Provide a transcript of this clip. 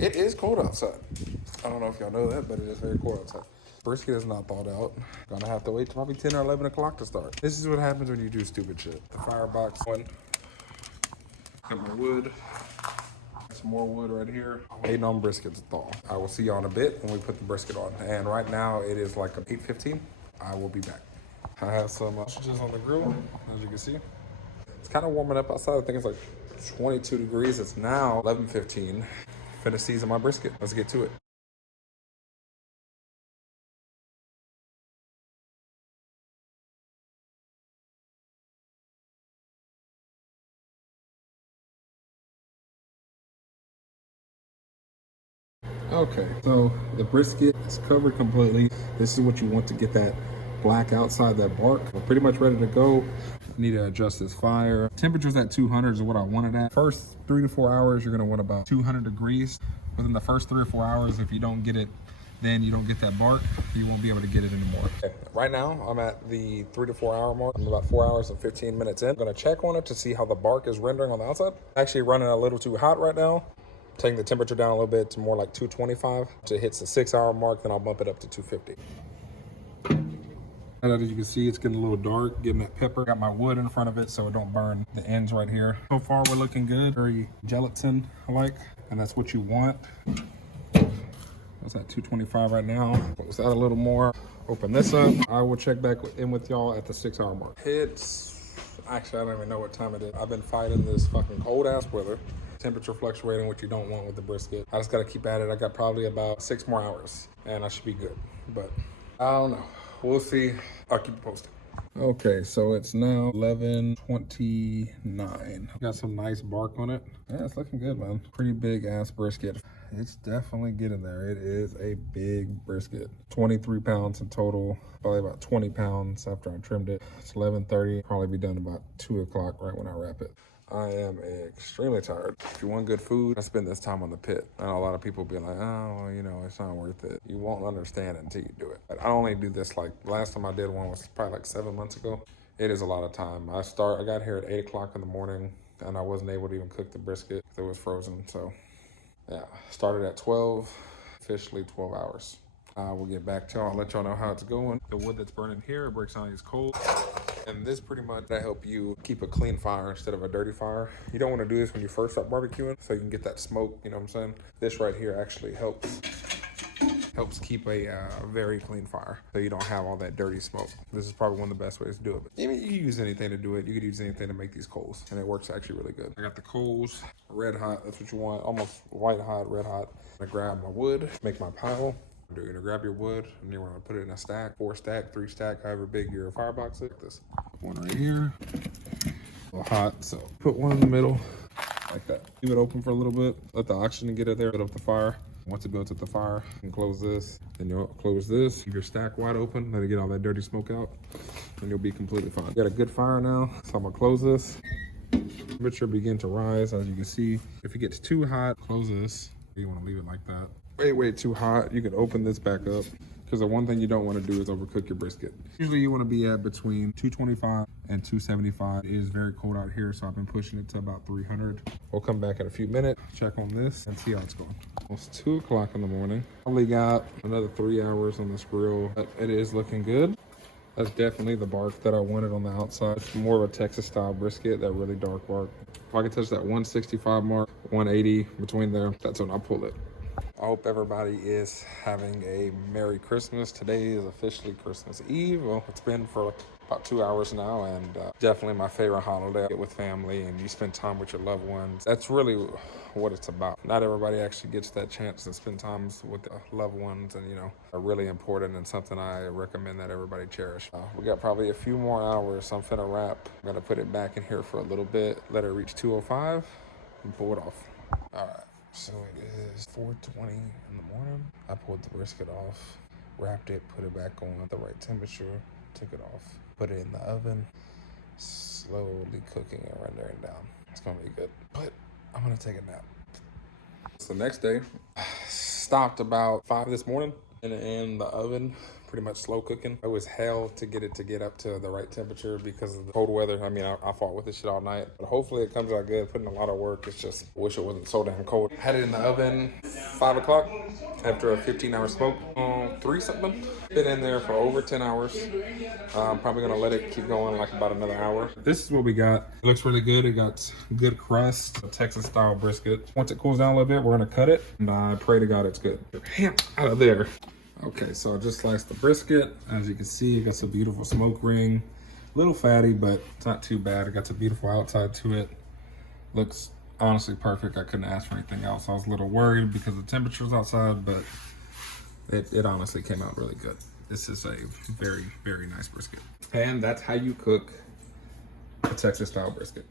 It is cold outside. I don't know if y'all know that, but it is very cold outside. Brisket is not thawed out. Gonna have to wait till probably 10 or 11 o'clock to start. This is what happens when you do stupid shit. The firebox one. Got my wood. Some more wood right here. Waiting on brisket to thaw. I will see y'all in a bit when we put the brisket on. And right now it is like 8:15. I will be back. I have some sausages on the grill, as you can see. It's kind of warming up outside. I think it's like 22 degrees. It's now 11:15. Finna season my brisket. Let's get to it. Okay, so the brisket is covered completely. This is what you want to get that black outside, that bark. We're pretty much ready to go. Need to adjust this fire. Temperature's at 200 is what I wanted at. First 3 to 4 hours, you're gonna want about 200 degrees. Within the first 3 or 4 hours, if you don't get it, then you don't get that bark, you won't be able to get it anymore. Okay. Right now, I'm at the 3 to 4 hour mark. I'm about 4 hours and 15 minutes in. I'm gonna check on it to see how the bark is rendering on the outside. Actually running a little too hot right now. Taking the temperature down a little bit to more like 225. Till it hits the 6 hour mark, then I'll bump it up to 250. And as you can see, it's getting a little dark, getting that pepper. Got my wood in front of it so it don't burn the ends right here. So far, we're looking good. Very gelatin-like, and that's what you want. That's at 225 right now. Close that a little more. Open this up. I will check back in with y'all at the 6 hour mark. Actually, I don't even know what time it is. I've been fighting this fucking cold ass weather. Temperature fluctuating, what you don't want with the brisket. I just gotta keep at it. I got probably about 6 more hours and I should be good, but I don't know. We'll see. I'll keep you posted. Okay, so it's now 11:29. Got some nice bark on it. Yeah, it's looking good, man. Pretty big ass brisket. It's definitely getting there. It is a big brisket. 23 pounds in total, probably about 20 pounds after I trimmed it. It's 11:30, probably be done about 2 o'clock right when I wrap it. I am extremely tired. If you want good food, I spend this time on the pit. I know a lot of people be like, oh, well, you know, it's not worth it. You won't understand it until you do it. But I only do this like, last time I did one was probably like 7 months ago. It is a lot of time. I got here at 8 o'clock in the morning and I wasn't able to even cook the brisket because it was frozen. So yeah, started at 12, officially 12 hours. We'll get back to y'all. I'll let y'all know how it's going. The wood that's burning here, it breaks down, is cold. And this pretty much that help you keep a clean fire instead of a dirty fire. You don't want to do this when you first start barbecuing, so you can get that smoke, you know what I'm saying? This right here actually helps keep a very clean fire, so you don't have all that dirty smoke. This is probably one of the best ways to do it. But, I mean, you can use anything to do it. You could use anything to make these coals, and it works actually really good. I got the coals, red hot, that's what you want, almost white hot, red hot. I'm gonna grab my wood, make my pile. You're gonna grab your wood, and then we're gonna put it in a stack, 4 stack, 3 stack, however big your firebox is. Like this. One right here, a little hot, so put one in the middle, like that. Leave it open for a little bit, let the oxygen get it there, build up the fire. Once it builds up the fire, you can close this, then you'll close this, keep your stack wide open, let it get all that dirty smoke out, and you'll be completely fine. Got a good fire now, so I'm gonna close this. Temperature begin to rise, as you can see. If it gets too hot, close this. You wanna leave it like that. Way too hot, you can open this back up, because the one thing you don't want to do is overcook your brisket. Usually you want to be at between 225 and 275. It is very cold out here, so I've been pushing it to about 300. We'll come back in a few minutes, check on this, and see how it's going. It's 2 o'clock in the morning. Probably got another 3 hours on this grill, but it is looking good. That's definitely the bark that I wanted on the outside. It's more of a Texas style brisket, that really dark bark. If I can touch that 165 mark, 180 between there, that's when I pull it. I hope everybody is having a Merry Christmas. Today is officially Christmas Eve. Well, it's been for about 2 hours now, and definitely my favorite holiday. Get with family and you spend time with your loved ones. That's really what it's about. Not everybody actually gets that chance to spend time with their loved ones, and you know, are really important and something I recommend that everybody cherish. We got probably a few more hours, so I'm finna wrap. I'm gonna put it back in here for a little bit, let it reach 205 and pull it off. All right. So it is 4:20 in the morning. I pulled the brisket off, wrapped it, put it back on the right temperature, took it off, put it in the oven, slowly cooking and rendering down. It's gonna be good, but I'm gonna take a nap. It's the next day. Stopped about 5 this morning in the oven, pretty much slow cooking. It was hell to get up to the right temperature because of the cold weather. I mean, I fought with this shit all night, but hopefully it comes out good. Putting a lot of work. It's just, I wish it wasn't so damn cold. Had it in the oven 5 o'clock after a 15-hour smoke. 3 something. Been in there for over 10 hours. I'm probably gonna let it keep going like about another hour. This is what we got. It looks really good. It got good crust, a Texas style brisket. Once it cools down a little bit, we're gonna cut it, and I pray to God it's good. Ham out of there. Okay, so I just sliced the brisket. As you can see, it got some beautiful smoke ring. A little fatty, but it's not too bad. It got some beautiful outside to it. Looks honestly perfect. I couldn't ask for anything else. I was a little worried because the temperature was outside, but it honestly came out really good. This is a very, very nice brisket. And that's how you cook a Texas style brisket.